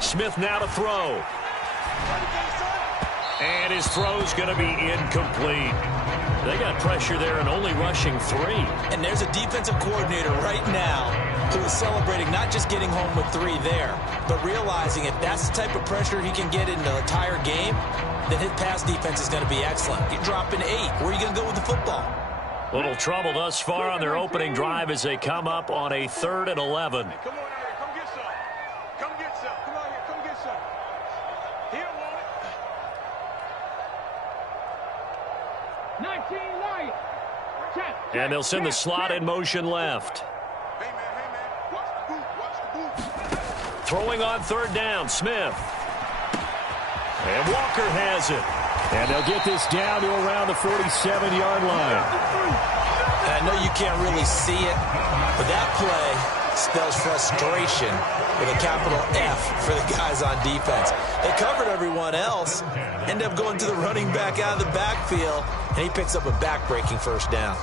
Smith now to throw. And his throw's going to be incomplete. They got pressure there and only rushing 3. And there's a defensive coordinator right now who is celebrating not just getting home with 3 there, but realizing if that's the type of pressure he can get in the entire game, then his pass defense is going to be excellent. You're dropping 8. Where are you going to go with the football? Little trouble thus far on their opening drive as they come up on a 3rd and 11. Hey, come on out here. Come get some. Come get some. Come out here. Come get some. Here, want it. 19 light. Check. And they'll send the slot in motion left. Hey, man. Watch the boot. Watch the boot. Throwing on 3rd down, Smith. And Walker has it. And they'll get this down to around the 47-yard line. And I know you can't really see it, but that play spells frustration with a capital F for the guys on defense. They covered everyone else, end up going to the running back out of the backfield, and he picks up a back-breaking 1st down.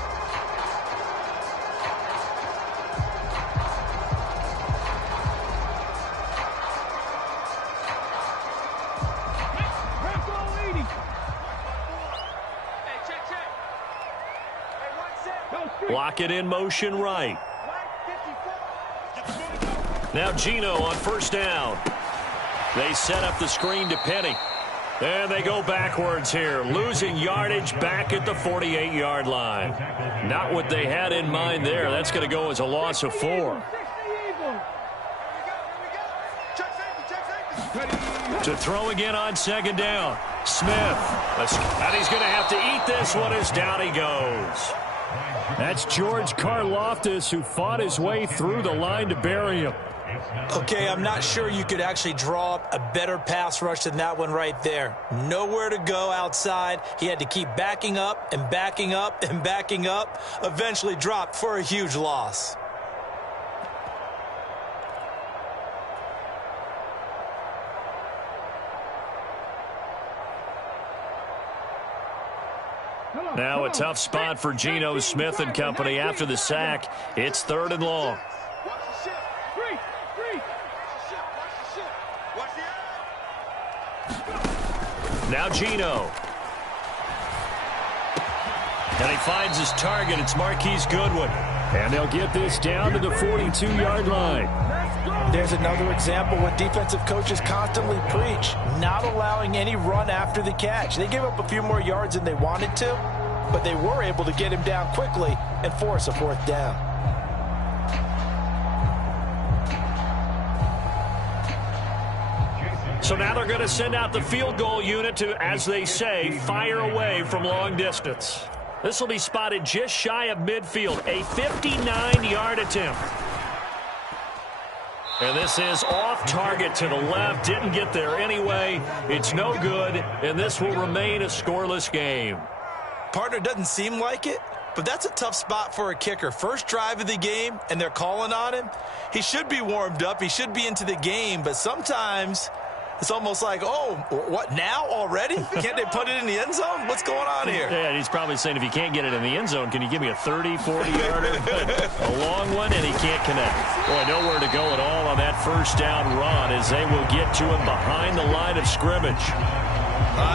Block it in motion right. Now Geno on 1st down. They set up the screen to Penny. And they go backwards here, losing yardage back at the 48-yard line. Not what they had in mind there. That's going to go as a loss of 4. To throw again on 2nd down. Smith. And he's going to have to eat this one as down he goes. That's George Karlaftis, who fought his way through the line to bury him. Okay, I'm not sure you could actually draw up a better pass rush than that one right there. Nowhere to go outside. He had to keep backing up and backing up and backing up. Eventually dropped for a huge loss. Now a tough spot for Geno Smith and company after the sack. It's 3rd and long. Now Geno. And he finds his target. It's Marquise Goodwin. And they'll get this down to the 42-yard line. There's another example what defensive coaches constantly preach, not allowing any run after the catch. They gave up a few more yards than they wanted to, but they were able to get him down quickly and force a 4th down. So now they're going to send out the field goal unit to, as they say, fire away from long distance. This will be spotted just shy of midfield, a 59-yard attempt. And this is off target to the left. Didn't get there anyway. It's no good, and this will remain a scoreless game. Partner, doesn't seem like it, but that's a tough spot for a kicker. First drive of the game, and they're calling on him. He should be warmed up. He should be into the game, but sometimes it's almost like, oh, what, now already? Can't they put it in the end zone? What's going on here? Yeah, he's probably saying, if you can't get it in the end zone, can you give me a 30, 40-yarder? A long one, and he can't connect. Boy, nowhere to go at all on that 1st down run as they will get to him behind the line of scrimmage.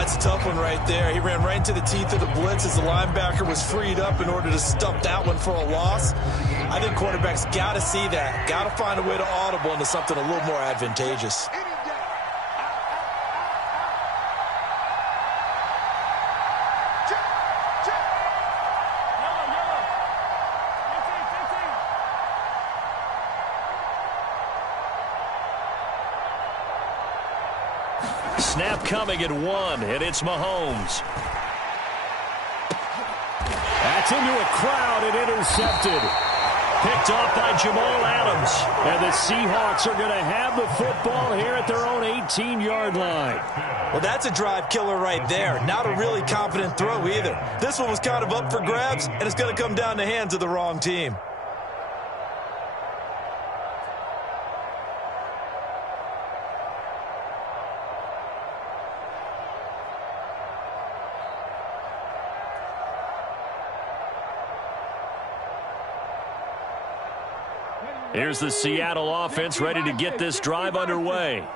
It's a tough one right there. He ran right into the teeth of the blitz as the linebacker was freed up in order to stuff that one for a loss. I think quarterbacks got to see that. Got to find a way to audible into something a little more advantageous. Snap coming at 1, and it's Mahomes. That's into a crowd and intercepted. Picked off by Jamal Adams. And the Seahawks are going to have the football here at their own 18-yard line. Well, that's a drive killer right there. Not a really confident throw either. This one was kind of up for grabs, and it's going to come down the hands of the wrong team. Here's the Seattle offense ready to get this drive underway.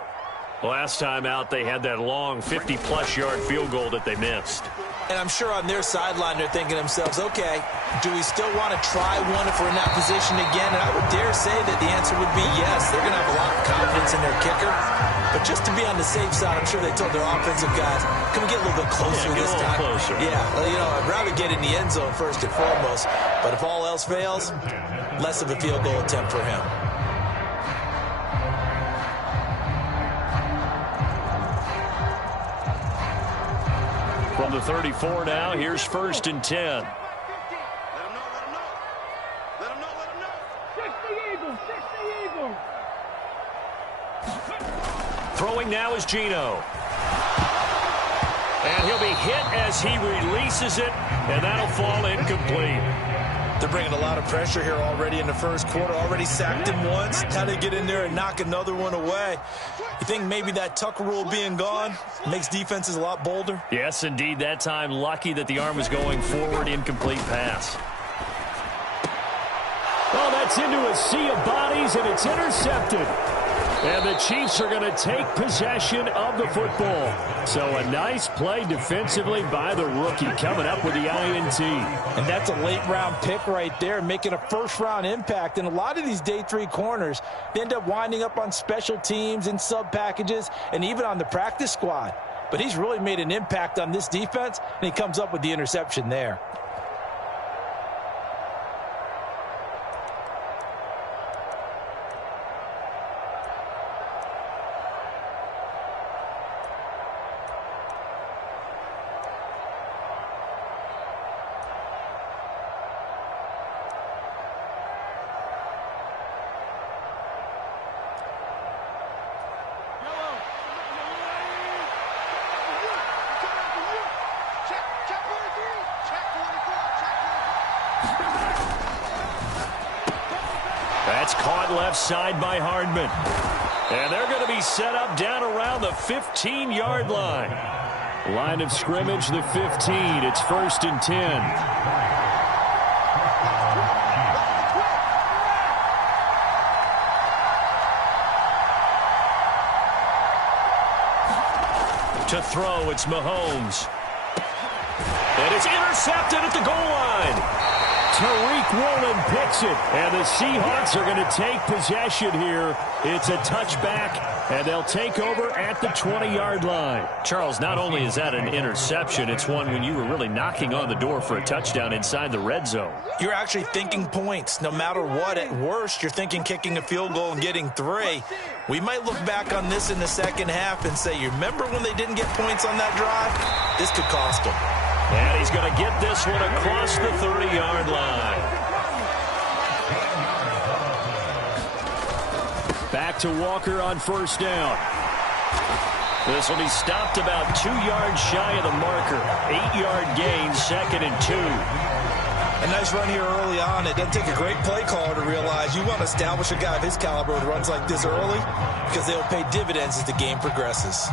Last time out, they had that long 50-plus yard field goal that they missed. And I'm sure on their sideline they're thinking to themselves, okay, do we still want to try one if we're in that position again? And I would dare say that the answer would be yes. They're going to have a lot of confidence in their kicker. But just to be on the safe side, I'm sure they told their offensive guys, can we get a little bit closer this time? Closer. Yeah, I'd rather get in the end zone first and foremost. But if all else fails, less of a field goal attempt for him. From the 34 now, here's 1st and 10. Let him know. Check the Eagles. Throwing now is Geno. And he'll be hit as he releases it, and that'll fall incomplete. They're bringing a lot of pressure here already in the first quarter. Already sacked him once. How they get in there and knock another one away? You think maybe that Tucker rule being gone makes defenses a lot bolder? Yes, indeed. That time, lucky that the arm was going forward. Incomplete pass. Oh, that's into a sea of bodies, and it's intercepted. And the Chiefs are going to take possession of the football. So a nice play defensively by the rookie coming up with the INT. And that's a late-round pick right there, making a first-round impact. And a lot of these day 3 corners, they end up winding up on special teams and sub-packages and even on the practice squad. But he's really made an impact on this defense, and he comes up with the interception there. That's caught left side by Hardman. And they're going to be set up down around the 15-yard line. Line of scrimmage, the 15. It's 1st and 10. To throw, it's Mahomes. And it's intercepted at the goal line. Tariq Woolen picks it, and the Seahawks are going to take possession here. It's a touchback, and they'll take over at the 20-yard line. Charles, not only is that an interception, it's one when you were really knocking on the door for a touchdown inside the red zone. You're actually thinking points. No matter what, at worst, you're thinking kicking a field goal and getting 3. We might look back on this in the second half and say, you remember when they didn't get points on that drive? This could cost them. And he's going to get this one across the 30-yard line. Back to Walker on 1st down. This will be stopped about 2 yards shy of the marker. 8-yard gain, 2nd and 2. A nice run here early on. It doesn't take a great play caller to realize you want to establish a guy of his caliber who runs like this early because they'll pay dividends as the game progresses.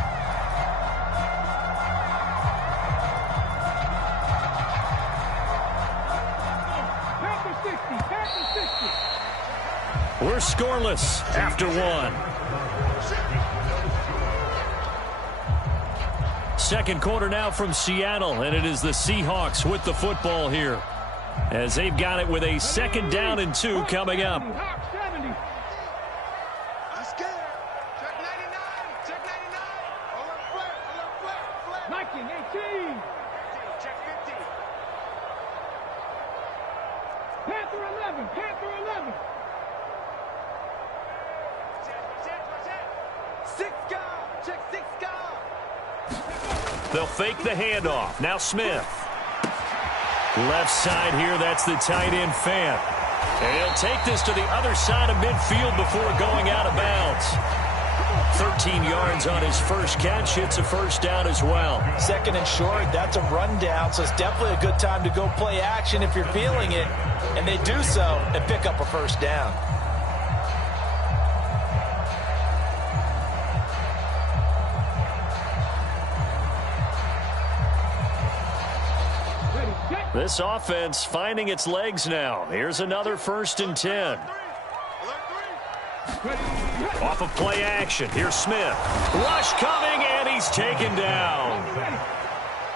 We're scoreless after 1. Second quarter now from Seattle, and it is the Seahawks with the football here as they've got it with a 2nd down and 2 coming up. I'm scared. Check 99. Check 99. Alert flat. 19, 18. Check 50. Panther 11. Six guard. Check 6 guard. They'll fake the handoff. Now Smith. Left side here, that's the tight end Fant. And he'll take this to the other side of midfield before going out of bounds. 13 yards on his first catch. It's a 1st down as well. 2nd and short, that's a rundown, so it's definitely a good time to go play action if you're feeling it. And they do so and pick up a 1st down. This offense finding its legs now. Here's another 1st and 10. Alert 3. Off of play action. Here's Smith. Rush coming, and he's taken down.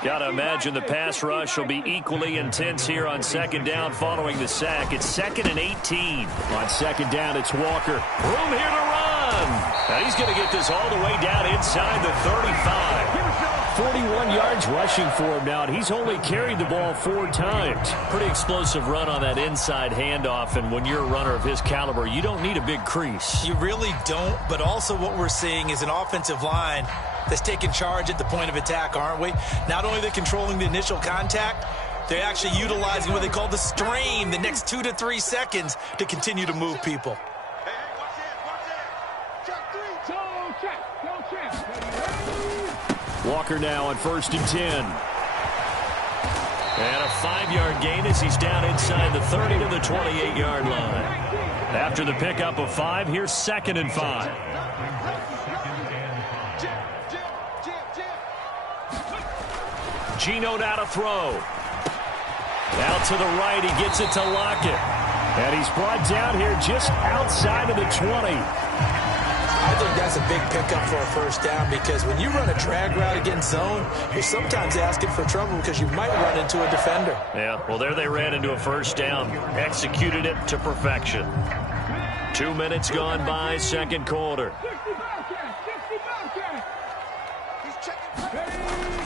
Got to imagine the pass rush will be equally intense here on second down following the sack. It's 2nd and 18. On second down, it's Walker. Room here to run. Now he's going to get this all the way down inside the 35. 41 yards rushing for him now, and he's only carried the ball 4 times. Pretty explosive run on that inside handoff, and when you're a runner of his caliber, you don't need a big crease. You really don't, but also what we're seeing is an offensive line that's taking charge at the point of attack, aren't we? Not only are they controlling the initial contact, they're actually utilizing what they call the strain, the next 2 to 3 seconds to continue to move people. Hey, watch that. Check 3. Check. Walker now on 1st and 10. And a 5-yard gain as he's down inside the 30 to the 28-yard line. After the pickup of 5, here's 2nd and 5. Geno now to throw. Out to the right, he gets it to Lockett. And he's brought down here just outside of the 20. I think that's a big pickup for a first down because when you run a drag route against zone, you're sometimes asking for trouble because you might run into a defender. Yeah, well, there they ran into a first down. Executed it to perfection. 2 minutes gone by, second quarter.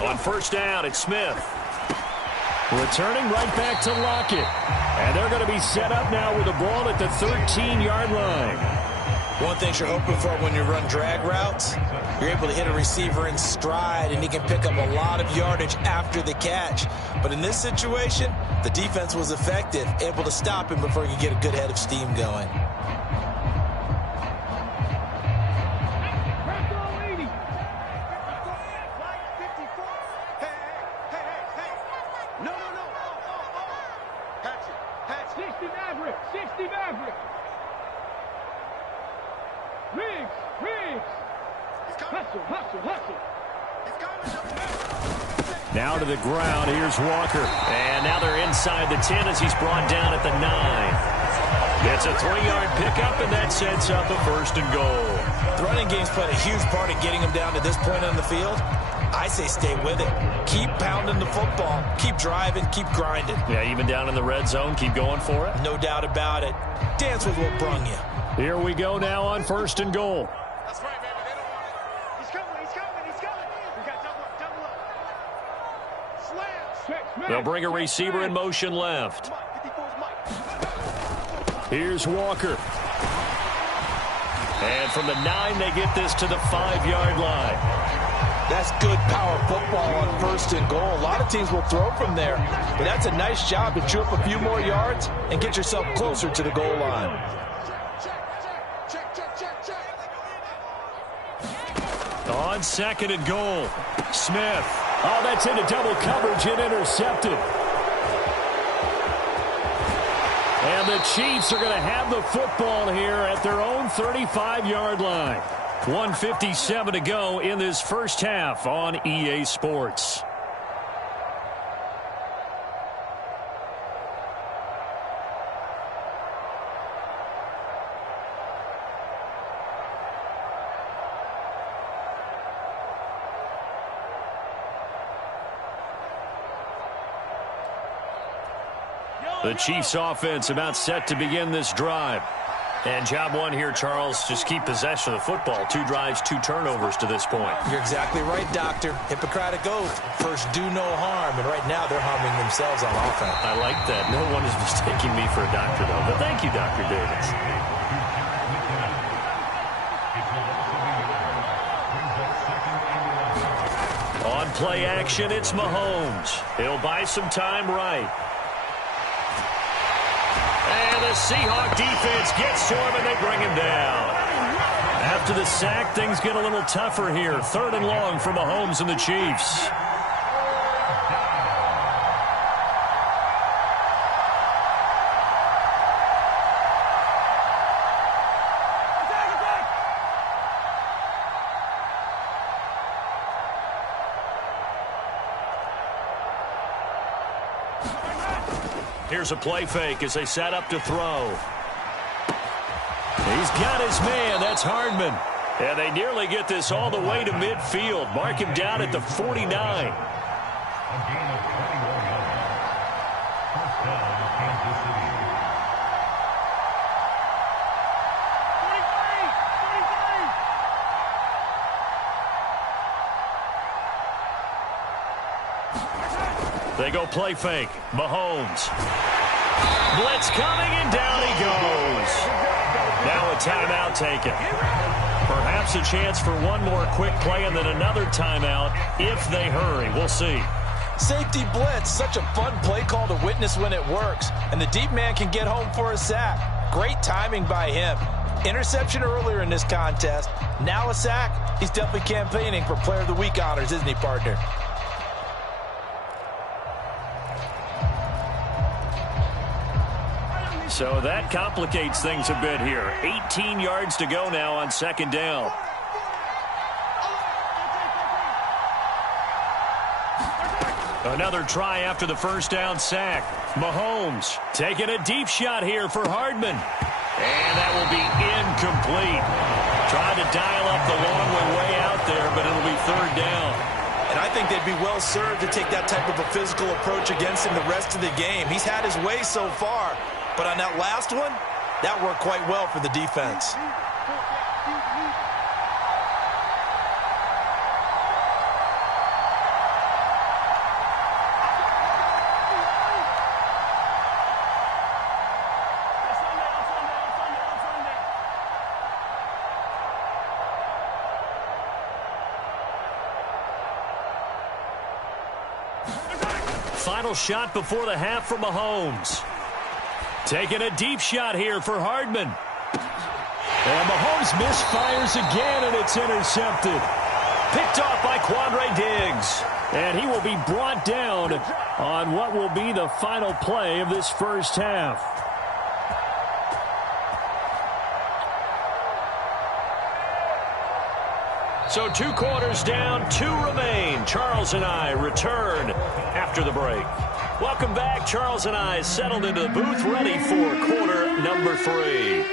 On first down, it's Smith. Returning right back to Lockett. And they're going to be set up now with the ball at the 13-yard line. One thing you're hoping for when you run drag routes, you're able to hit a receiver in stride, and he can pick up a lot of yardage after the catch. But in this situation, the defense was effective, able to stop him before he could get a good head of steam going. Now to the ground, here's Walker. And now they're inside the 10 as he's brought down at the 9. It's a 3-yard pickup, and that sets up a 1st and goal. The running game's played a huge part in getting him down to this point on the field. I say stay with it. Keep pounding the football. Keep driving. Keep grinding. Yeah, even down in the red zone, keep going for it. No doubt about it. Dance with what brung you. Here we go now on 1st and goal. That's right, baby. They don't want it. He's coming. We got double up. Slams. They'll bring a receiver in motion left. Here's Walker. And from the 9, they get this to the 5-yard line. That's good power football on 1st and goal. A lot of teams will throw from there, but that's a nice job to chew up a few more yards and get yourself closer to the goal line. On 2nd and goal, Smith. Oh, that's into double coverage and intercepted. And the Chiefs are going to have the football here at their own 35-yard line. 1:57 to go in this first half on EA Sports. The Chiefs offense about set to begin this drive. And job one here, Charles, just keep possession of the football. 2 drives, 2 turnovers to this point. You're exactly right, Doctor. Hippocratic oath. First, do no harm. And right now, they're harming themselves on offense. I like that. No one is mistaking me for a doctor, though. But thank you, Dr. Davis. On play action, it's Mahomes. He'll buy some time right. And the Seahawk defense gets to him, and they bring him down. After the sack, things get a little tougher here. 3rd and long for Mahomes and the Chiefs. Here's a play fake as they set up to throw. He's got his man it's Hardman. And they nearly get this all the way to midfield. Mark him down at the 49. They go play fake. Mahomes. Blitz coming, and down he goes. Now a timeout taken. Perhaps a chance for one more quick play and then another timeout if they hurry. We'll see. Safety blitz, such a fun play call to witness when it works. And the deep man can get home for a sack. Great timing by him. Interception earlier in this contest. Now a sack. He's definitely campaigning for Player of the Week honors, isn't he, partner? So that complicates things a bit here. 18 yards to go now on second down. Another try after the first down sack. Mahomes taking a deep shot here for Hardman. And that will be incomplete. Trying to dial up the long way out there, but it'll be third down. And I think they'd be well served to take that type of a physical approach against him the rest of the game. He's had his way so far. But on that last one, that worked quite well for the defense. Final shot before the half from Mahomes. Taking a deep shot here for Hardman. And Mahomes misfires again, and it's intercepted. Picked off by Quandre Diggs. And he will be brought down on what will be the final play of this first half. So 2 quarters down, 2 remain. Charles and I return after the break. Welcome back. Charles and I settled into the booth, ready for quarter number 3.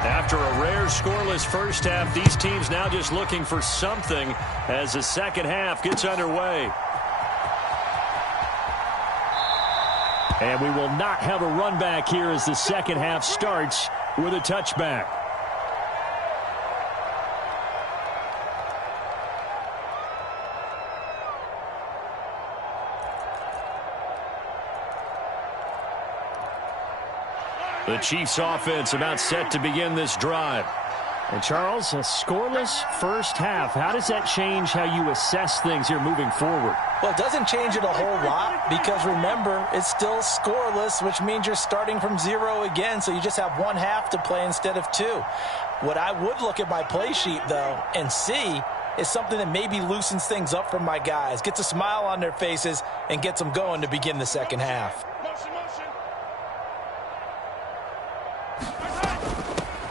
After a rare scoreless first half, these teams now just looking for something as the second half gets underway. And we will not have a run back here as the second half starts with a touchback. The Chiefs offense about set to begin this drive. And Charles, a scoreless first half. How does that change how you assess things here moving forward? Well, it doesn't change it a whole lot because remember, it's still scoreless, which means you're starting from 0 again, so you just have 1 half to play instead of 2. What I would look at my play sheet, though, and see is something that maybe loosens things up for my guys, gets a smile on their faces, and gets them going to begin the second half.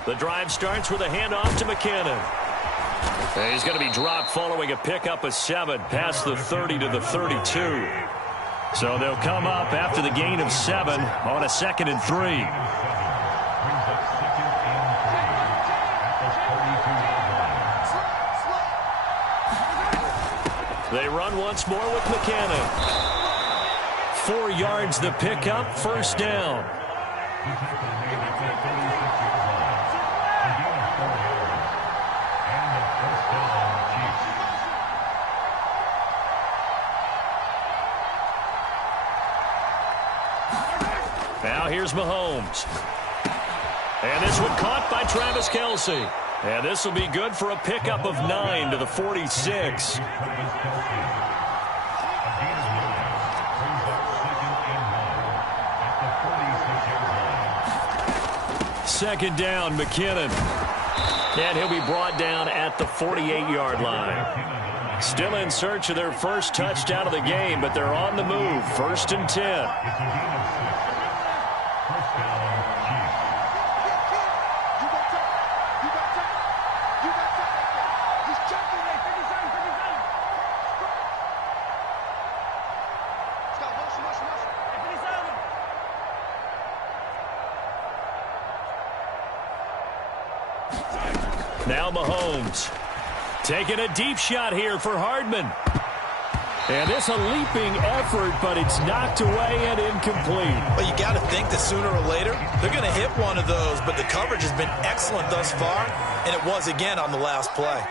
The drive starts with a handoff to McKinnon. And he's going to be dropped following a pickup of 7 past the 30 to the 32. So they'll come up after the gain of 7 on a 2nd and 3. They run once more with McKinnon. 4 yards the pickup, first down. Now here's Mahomes. And this one caught by Travis Kelce. And this will be good for a pickup of 9 to the 46. Second down, McKinnon. And he'll be brought down at the 48-yard line. Still in search of their first touchdown of the game, but they're on the move. 1st and 10. Now Mahomes taking a deep shot here for Hardman. And it's a leaping effort, but it's knocked away and incomplete. Well, you got to think that sooner or later they're going to hit one of those, but the coverage has been excellent thus far, and it was again on the last play.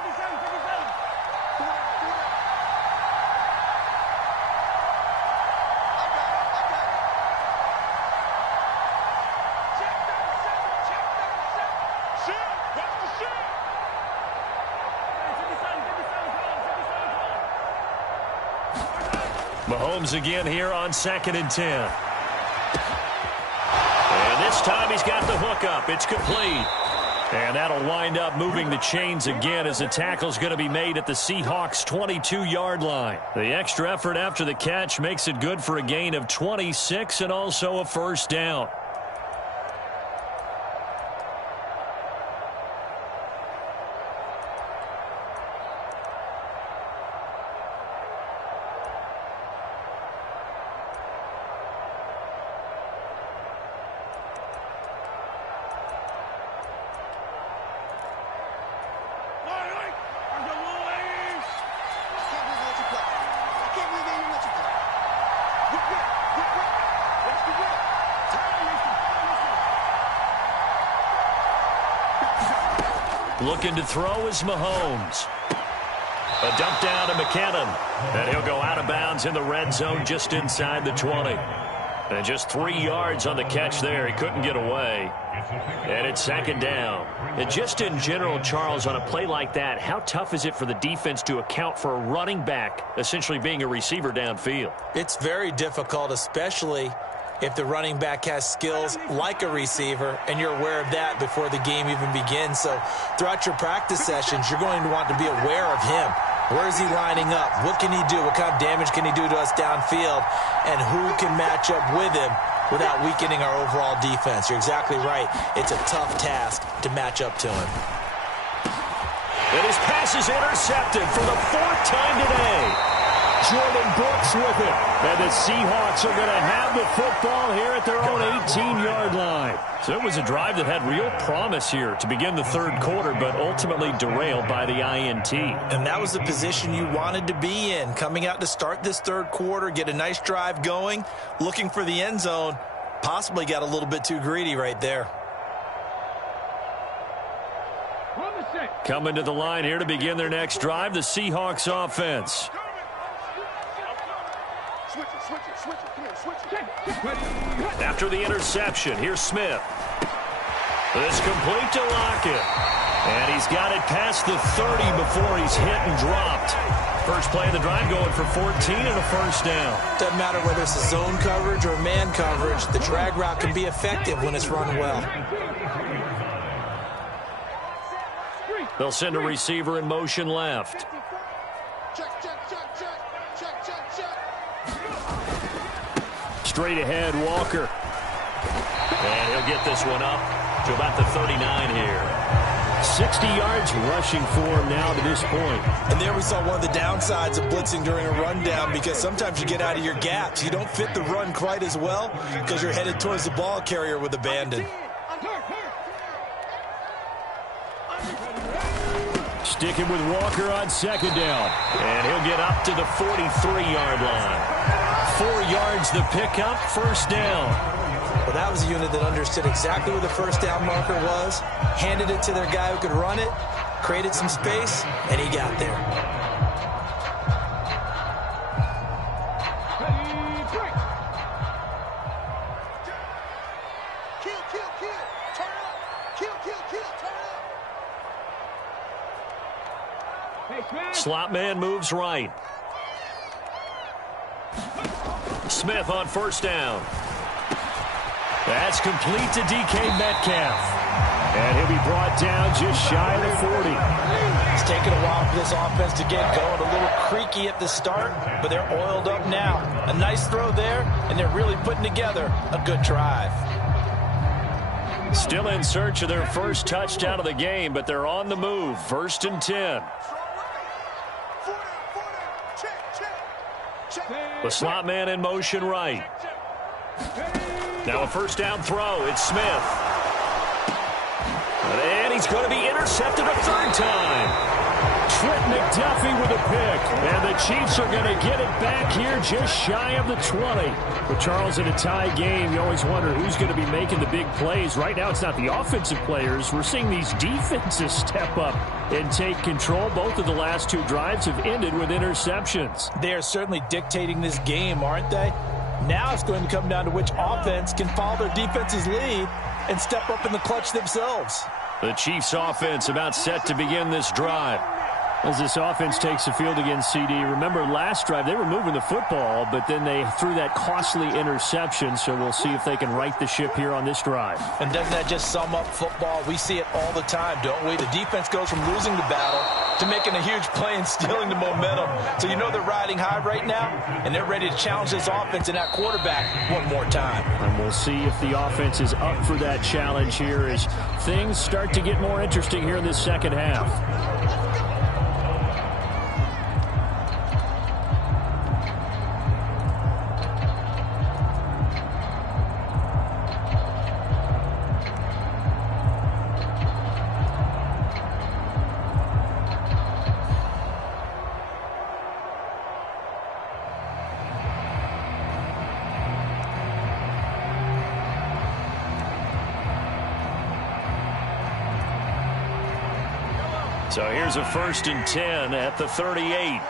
Mahomes again here on 2nd and 10. And this time he's got the hook up. It's complete. And that'll wind up moving the chains again as the tackle's going to be made at the Seahawks' 22-yard line. The extra effort after the catch makes it good for a gain of 26 and also a first down. Looking to throw is Mahomes. A dump down to McKinnon. And he'll go out of bounds in the red zone just inside the 20. And just 3 yards on the catch there. He couldn't get away. And it's 2nd down. And just in general, Charles, on a play like that, how tough is it for the defense to account for a running back essentially being a receiver downfield? It's very difficult, especially if the running back has skills like a receiver, and you're aware of that before the game even begins. So throughout your practice sessions, you're going to want to be aware of him. Where is he lining up? What can he do? What kind of damage can he do to us downfield? And who can match up with him without weakening our overall defense? You're exactly right. It's a tough task to match up to him. And his pass is intercepted for the 4th time today. Jordan Brooks with it. And the Seahawks are going to have the football here at their own 18-yard line. So it was a drive that had real promise here to begin the 3rd quarter, but ultimately derailed by the INT. And that was the position you wanted to be in, coming out to start this 3rd quarter, get a nice drive going, looking for the end zone. Possibly got a little bit too greedy right there. Coming to the line here to begin their next drive, the Seahawks offense. After the interception, here's Smith. It's complete to Lockett. And he's got it past the 30 before he's hit and dropped. First play of the drive going for 14 and a first down. Doesn't matter whether it's a zone coverage or man coverage, the drag route can be effective when it's run well. They'll send a receiver in motion left. Straight ahead, Walker. And he'll get this one up to about the 39 here. 60 yards rushing for him now to this point. And there we saw one of the downsides of blitzing during a rundown, because sometimes you get out of your gaps. You don't fit the run quite as well because you're headed towards the ball carrier with abandon. Sticking with Walker on 2nd down. And he'll get up to the 43-yard line. 4 yards the pickup, first down. Well, that was a unit that understood exactly where the first down marker was, handed it to their guy who could run it, created some space, and he got there. Slot man moves right. Smith on first down. That's complete to DK Metcalf. And he'll be brought down just shy of the 40. It's taken a while for this offense to get going. A little creaky at the start, but they're oiled up now. A nice throw there, and they're really putting together a good drive. Still in search of their first touchdown of the game, but they're on the move. 1st and 10. The slot man in motion right. Now a first down throw. It's Smith. And he's going to be intercepted a 3rd time. Trent McDuffie with a pick. And the Chiefs are going to get it back here just shy of the 20. But Charles, in a tie game, you always wonder who's going to be making the big plays. Right now, it's not the offensive players. We're seeing these defenses step up and take control. Both of the last 2 drives have ended with interceptions. They are certainly dictating this game, aren't they? Now it's going to come down to which offense can follow their defense's lead and step up in the clutch themselves. The Chiefs offense about set to begin this drive. As this offense takes the field against CD, remember last drive they were moving the football, but then they threw that costly interception, so we'll see if they can right the ship here on this drive. And doesn't that just sum up football? We see it all the time, don't we? The defense goes from losing the battle to making a huge play and stealing the momentum. So you know they're riding high right now, and they're ready to challenge this offense and that quarterback one more time. And we'll see if the offense is up for that challenge here as things start to get more interesting here in this second half. So here's a 1st and 10 at the 38.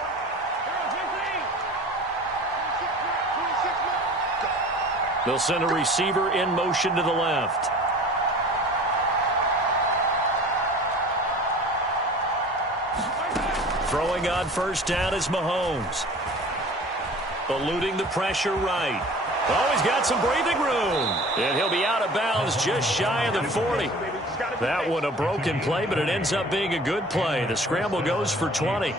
They'll send a receiver in motion to the left. Throwing on 1st down is Mahomes. Eluding the pressure right. Oh, he's got some breathing room. And he'll be out of bounds just shy of the 40. That one a broken play, but it ends up being a good play. The scramble goes for 20.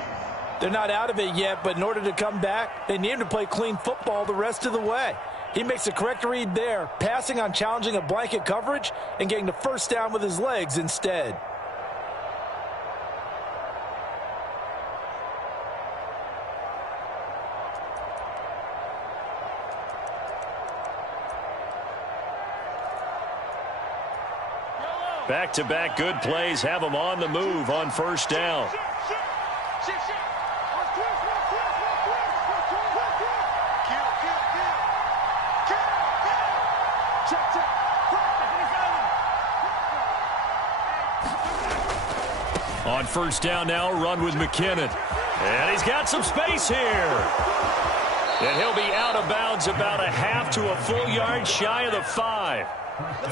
They're not out of it yet, but in order to come back, they need him to play clean football the rest of the way. He makes the correct read there, passing on challenging a blanket coverage and getting the 1st down with his legs instead. Back-to-back good plays have them on the move on 1st down. On 1st down now, run with McKinnon. And he's got some space here. And he'll be out of bounds about a half to a full yard shy of the 5.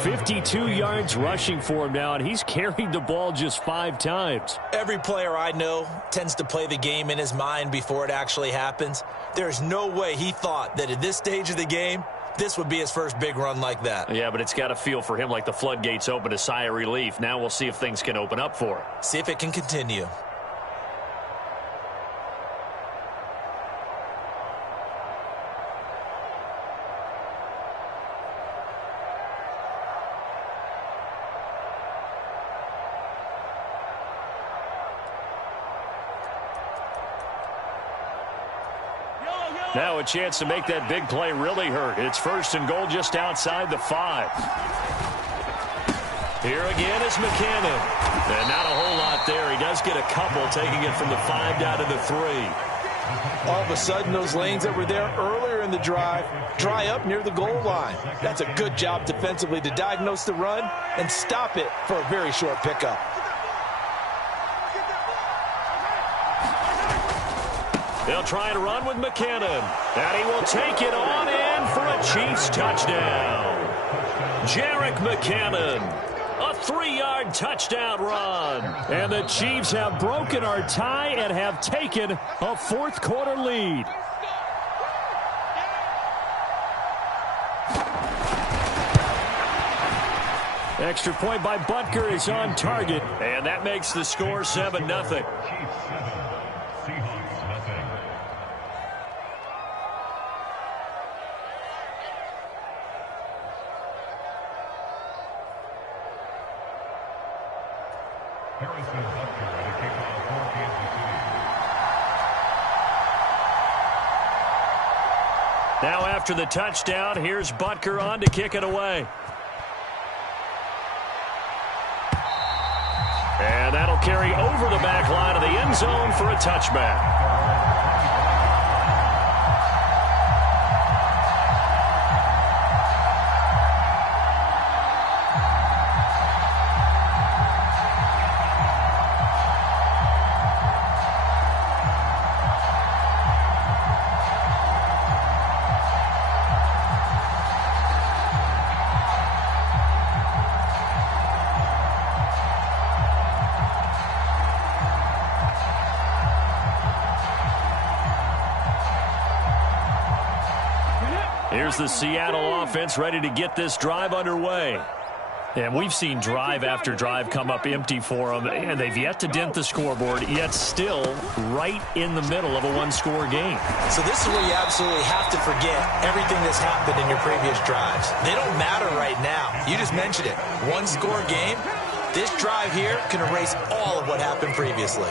52 yards rushing for him now, and he's carried the ball just 5 times. Every player I know tends to play the game in his mind before it actually happens. There's no way he thought that at this stage of the game, this would be his first big run like that. Yeah, but it's got to feel for him like the floodgates open, a sigh of relief. Now we'll see if things can open up for him. See if it can continue. Now a chance to make that big play really hurt. It's 1st and goal just outside the 5. Here again is McKinnon. And not a whole lot there. He does get a couple, taking it from the 5 down to the 3. All of a sudden, those lanes that were there earlier in the drive dry up near the goal line. That's a good job defensively to diagnose the run and stop it for a very short pickup. They'll try to run with McKinnon. And he will take it on in for a Chiefs touchdown. Jerick McKinnon, a 3-yard touchdown run. And the Chiefs have broken our tie and have taken a 4th quarter lead. Extra point by Butker is on target. And that makes the score 7-0. Now after the touchdown, here's Butker on to kick it away. And that'll carry over the back line of the end zone for a touchback. Here's the Seattle offense ready to get this drive underway. And we've seen drive after drive come up empty for them, and they've yet to dent the scoreboard, yet still right in the middle of a one-score game. So this is where you absolutely have to forget everything that's happened in your previous drives. They don't matter right now. You just mentioned it. One-score game. This drive here can erase all of what happened previously.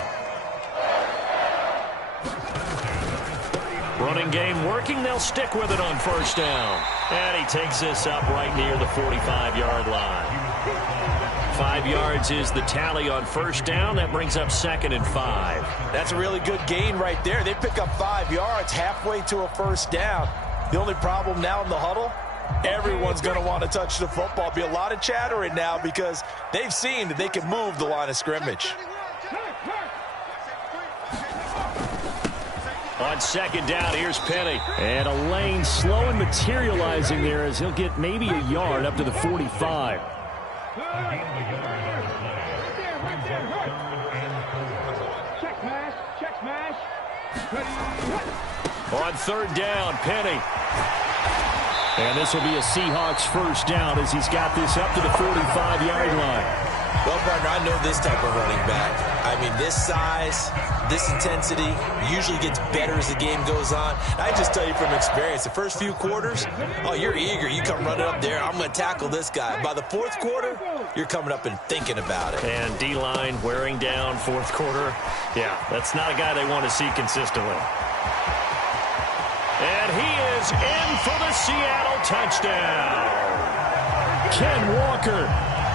Running game working. They'll stick with it on first down. And he takes this up right near the 45-yard line. 5 yards is the tally on first down. That brings up 2nd and 5. That's a really good gain right there. They pick up 5 yards halfway to a first down. The only problem now in the huddle, everyone's going to want to touch the football. Be a lot of chattering now because they've seen that they can move the line of scrimmage. On 2nd down, here's Penny. And a lane slow and materializing there as he'll get maybe a yard up to the 45. On 3rd down, Penny. And this will be a Seahawks first down as he's got this up to the 45-yard line. Well, partner, I know this type of running back. I mean, this size, this intensity usually gets better as the game goes on. I just tell you from experience, the first few quarters, oh, you're eager. You come running up there. I'm going to tackle this guy. By the 4th quarter, you're coming up and thinking about it. And D-line wearing down 4th quarter. Yeah, that's not a guy they want to see consistently. And he is in for the Seattle touchdown. Ken Walker,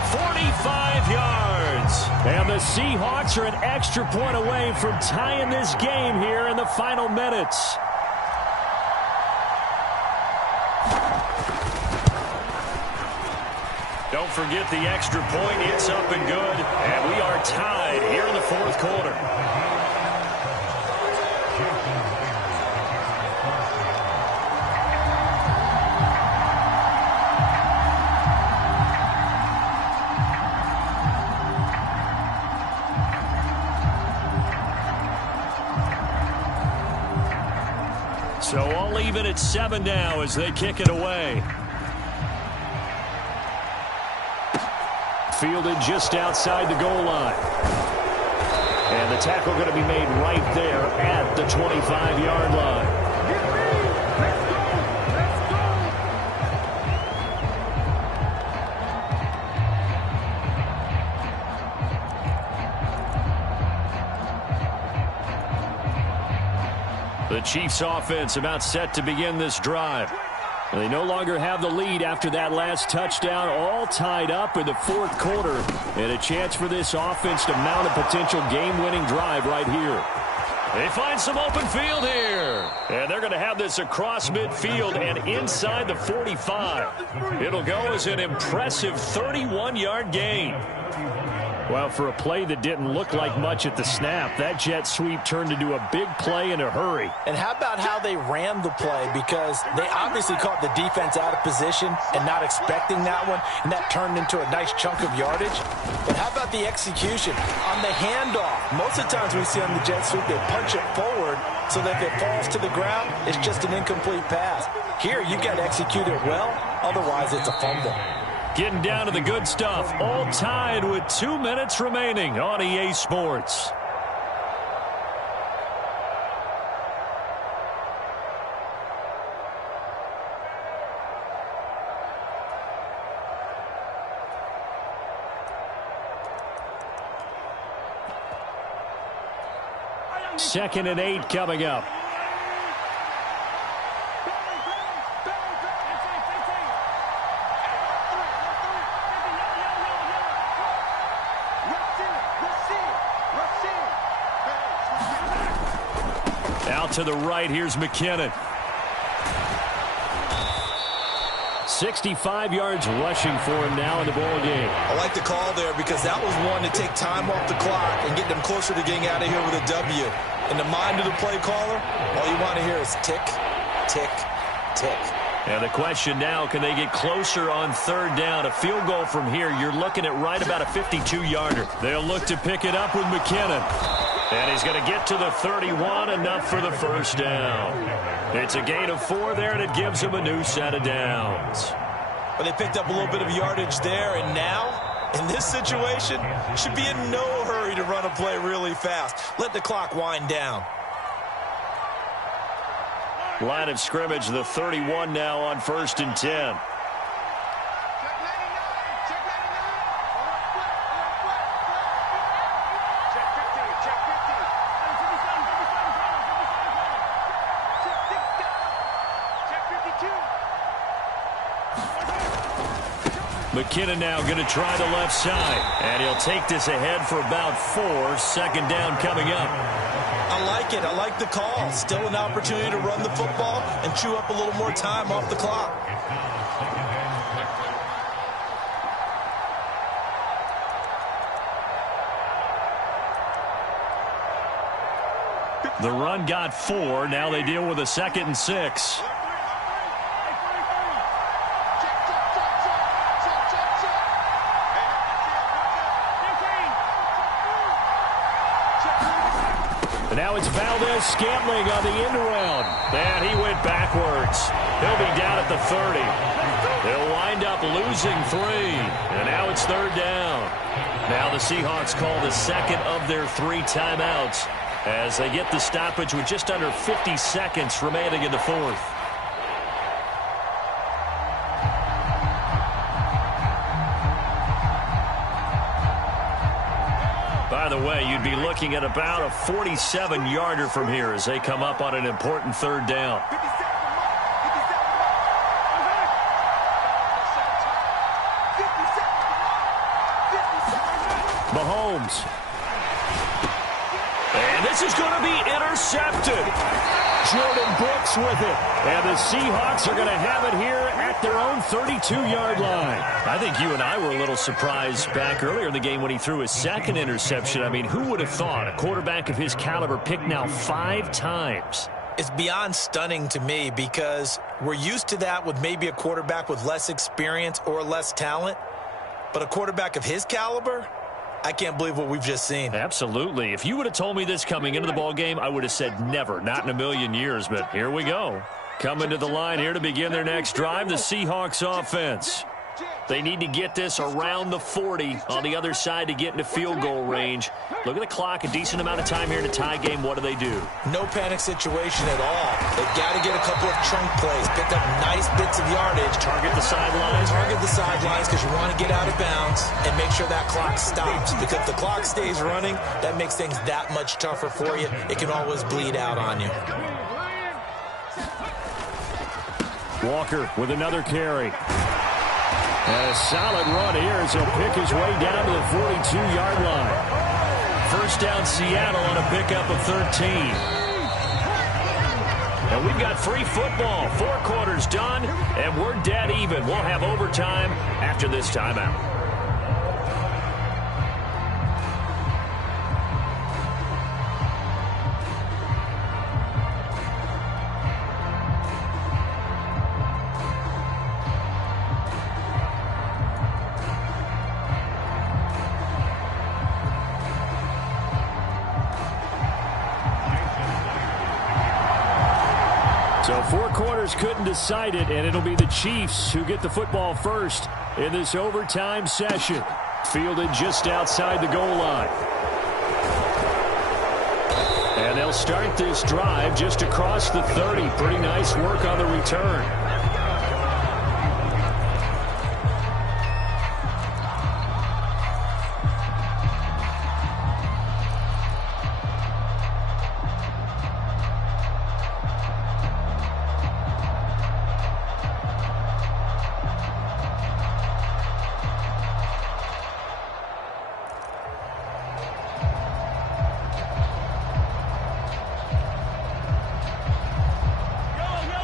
45 yards. And the Seahawks are an extra point away from tying this game here in the final minutes. Don't forget the extra point. It's up and good. And we are tied here in the 4th quarter. So all even at 7 now as they kick it away. Fielded just outside the goal line. And the tackle going to be made right there at the 25-yard line. The Chiefs offense about set to begin this drive. They no longer have the lead after that last touchdown, all tied up in the 4th quarter. And a chance for this offense to mount a potential game-winning drive right here. They find some open field here. And they're going to have this across midfield and inside the 45. It'll go as an impressive 31-yard gain. Well, for a play that didn't look like much at the snap, that jet sweep turned into a big play in a hurry. And how about how they ran the play? Because they obviously caught the defense out of position and not expecting that one, and that turned into a nice chunk of yardage. But how about the execution on the handoff? Most of the times we see on the jet sweep, they punch it forward so that if it falls to the ground, it's just an incomplete pass. Here, you got to execute it well, otherwise it's a fumble. Getting down to the good stuff. All tied with 2 minutes remaining on EA Sports. Second and 8 coming up. Out to the right, here's McKinnon. 65 yards rushing for him now in the ball game. I like the call there because that was one to take time off the clock and get them closer to getting out of here with a W. In the mind of the play caller, all you want to hear is tick, tick, tick. And the question now, can they get closer on third down? A field goal from here, you're looking at right about a 52-yarder. They'll look to pick it up with McKinnon. And he's going to get to the 31, enough for the first down. It's a gain of 4 there, and it gives him a new set of downs. But they picked up a little bit of yardage there, and now, in this situation, should be in no hurry to run a play really fast. Let the clock wind down. Line of scrimmage, the 31 now on 1st and 10. McKinnon now going to try the left side. And he'll take this ahead for about 4. Second down coming up. I like it. I like the call. Still an opportunity to run the football and chew up a little more time off the clock. The run got 4. Now they deal with a 2nd and 6. Now it's Valdez-Scantling on the end around. And he went backwards. He'll be down at the 30. They'll wind up losing 3. And now it's third down. Now the Seahawks call the second of their 3 timeouts as they get the stoppage with just under 50 seconds remaining in the 4th. By the way, you'd be looking at about a 47-yarder from here as they come up on an important third down. Mahomes. And this is going to be intercepted. Jordan Brooks with it. And the Seahawks are going to have it here at their own 32-yard line. I think you and I were a little surprised back earlier in the game when he threw his 2nd interception. I mean, who would have thought a quarterback of his caliber picked now 5 times? It's beyond stunning to me because we're used to that with maybe a quarterback with less experience or less talent. But a quarterback of his caliber, I can't believe what we've just seen. Absolutely. If you would have told me this coming into the ball game, I would have said never, not in a million years. But here we go. Coming to the line here to begin their next drive, the Seahawks offense. They need to get this around the 40 on the other side to get into field goal range. Look at the clock, a decent amount of time here in a tie game. What do? No panic situation at all. They've got to get a couple of chunk plays, pick up nice bits of yardage. Target the sidelines. Target the sidelines because you want to get out of bounds and make sure that clock stops. Because if the clock stays running, that makes things that much tougher for you. It can always bleed out on you. Walker with another carry. And a solid run here as he'll pick his way down to the 42-yard line. First down Seattle on a pickup of 13. And we've got free football. 4 quarters done, and we're dead even. We'll have overtime after this timeout. So 4 quarters couldn't decide it, and it'll be the Chiefs who get the football first. in this overtime session. Fielded just outside the goal line. And they'll start this drive just across the 30. Pretty nice work on the return.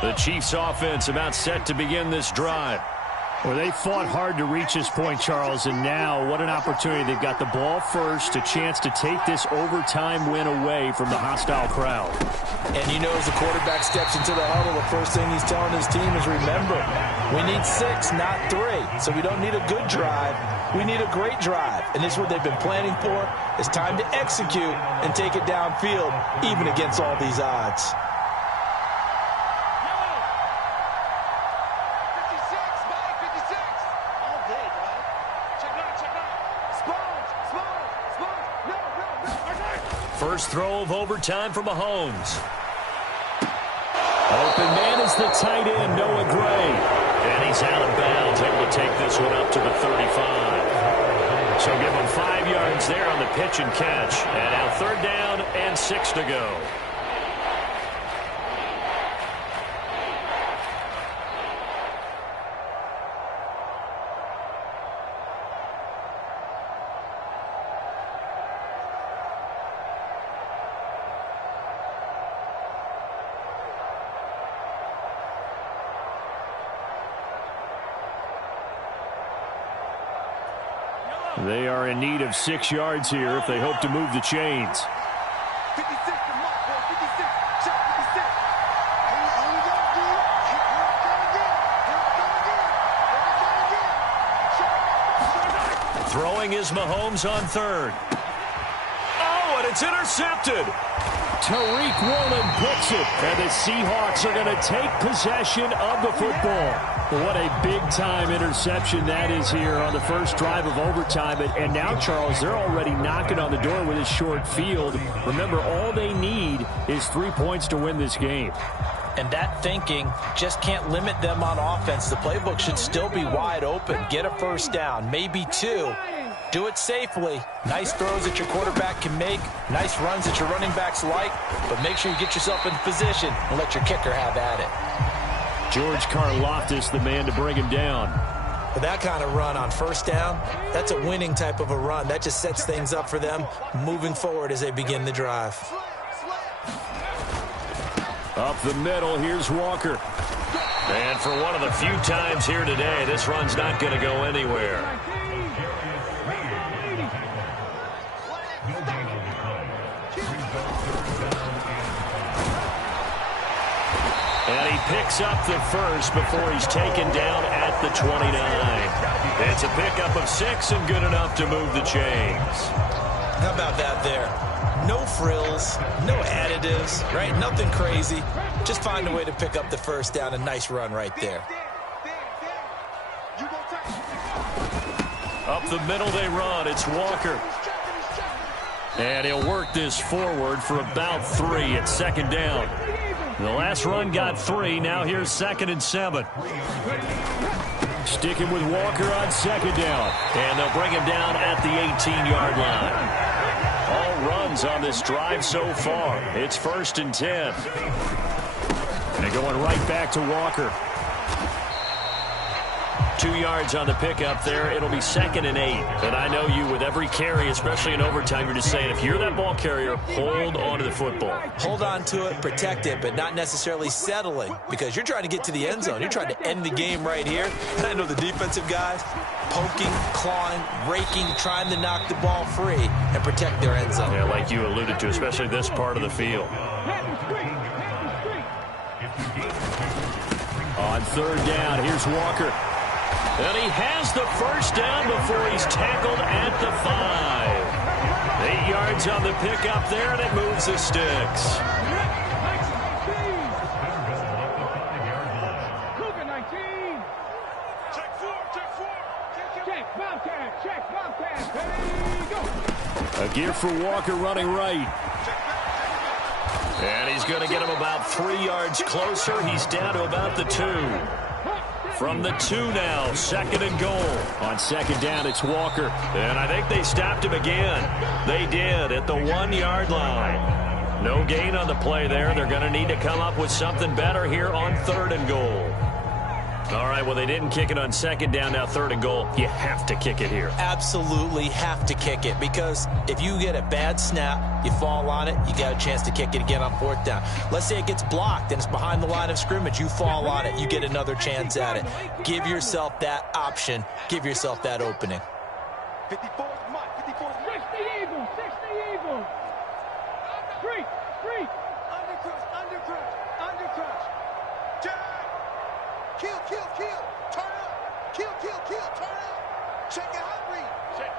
The Chiefs offense about set to begin this drive. Well, they fought hard to reach this point, Charles, and now what an opportunity. They've got the ball first, a chance to take this overtime win away from the hostile crowd. And you know, as the quarterback steps into the huddle, the first thing he's telling his team is, remember, we need 6, not 3. So we don't need a good drive. We need a great drive. And this is what they've been planning for. It's time to execute and take it downfield, even against all these odds. First throw of overtime for Mahomes. Open man is the tight end, Noah Gray. And he's out of bounds, able to take this one up to the 35. So give him 5 yards there on the pitch and catch. And now 3rd down and 6 to go. They are in need of 6 yards here if they hope to move the chains. 56 to Mark, 56. Shot 56. Throwing is Mahomes on 3rd. Oh, and it's intercepted. Tariq Woolen picks it, and the Seahawks are going to take possession of the football. What a big-time interception that is here on the first drive of overtime. And now, Charles, they're already knocking on the door with this short field. Remember, all they need is 3 points to win this game. And that thinking just can't limit them on offense. The playbook should still be wide open. Get a first down, maybe 2. Do it safely. Nice throws that your quarterback can make. Nice runs that your running backs like. But make sure you get yourself in position and let your kicker have at it. George Karlaftis, the man to bring him down. But that kind of run on first down, that's a winning type of a run. That just sets things up for them moving forward as they begin the drive. Up the middle, here's Walker. And for one of the few times here today, this run's not going to go anywhere. And he picks up the first before he's taken down at the 29. It's a pickup of 6 and good enough to move the chains. How about that there? No frills, no additives, right? Nothing crazy. Just find a way to pick up the first down. A nice run right there. Up the middle they run. It's Walker. And he'll work this forward for about 3 at 2nd down. The last run got 3. Now here's 2nd and 7. Sticking with Walker on 2nd down. And they'll bring him down at the 18-yard line. All runs on this drive so far. It's 1st and 10. And going right back to Walker. 2 yards on the pickup there. It'll be 2nd and 8. And I know you, with every carry, especially in overtime, you're just saying, if you're that ball carrier, hold on to the football. Hold on to it, protect it, but not necessarily settling, because you're trying to get to the end zone. You're trying to end the game right here. And I know the defensive guys poking, clawing, raking, trying to knock the ball free and protect their end zone. Yeah, like you alluded to, especially this part of the field. On 3rd down, here's Walker. And he has the first down before he's tackled at the 5. 8 yards on the pickup there, and it moves the sticks. A give for Walker running right. And he's going to get him about 3 yards closer. He's down to about the 2. From the 2 now, 2nd and goal. On 2nd down, it's Walker. And I think they stopped him again. They did at the 1 yard line. No gain on the play there. They're going to need to come up with something better here on 3rd and goal. All right, well, they didn't kick it on 2nd down, now 3rd and goal. You have to kick it here. Absolutely have to kick it, because if you get a bad snap, you fall on it, you got a chance to kick it again on 4th down. Let's say it gets blocked and it's behind the line of scrimmage. You fall on it, you get another chance at it. Give yourself that option. Give yourself that opening. 54 is Mike. 54 is 60 Eagles. 60 Eagles. Free. Under crunch. Jack. Kill. Turn up. Kill. Turn up. Check it out, Reed. Check.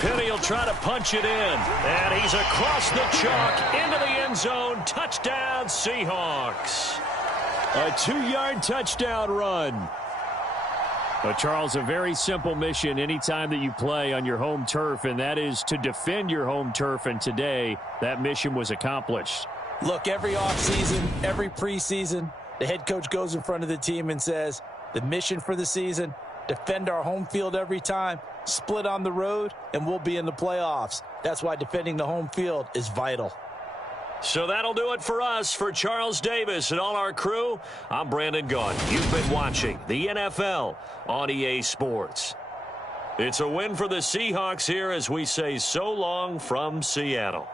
Penny will try to punch it in. And he's across the chalk into the end zone. Touchdown, Seahawks. A 2-yard touchdown run. But Charles, a very simple mission anytime that you play on your home turf, and that is to defend your home turf. And today, that mission was accomplished. Look, every offseason, every preseason, the head coach goes in front of the team and says, the mission for the season, defend our home field every time, split on the road, and we'll be in the playoffs. That's why defending the home field is vital. So that'll do it for us. For Charles Davis and all our crew, I'm Brandon Gaudin. You've been watching the NFL on EA Sports. It's a win for the Seahawks here as we say so long from Seattle.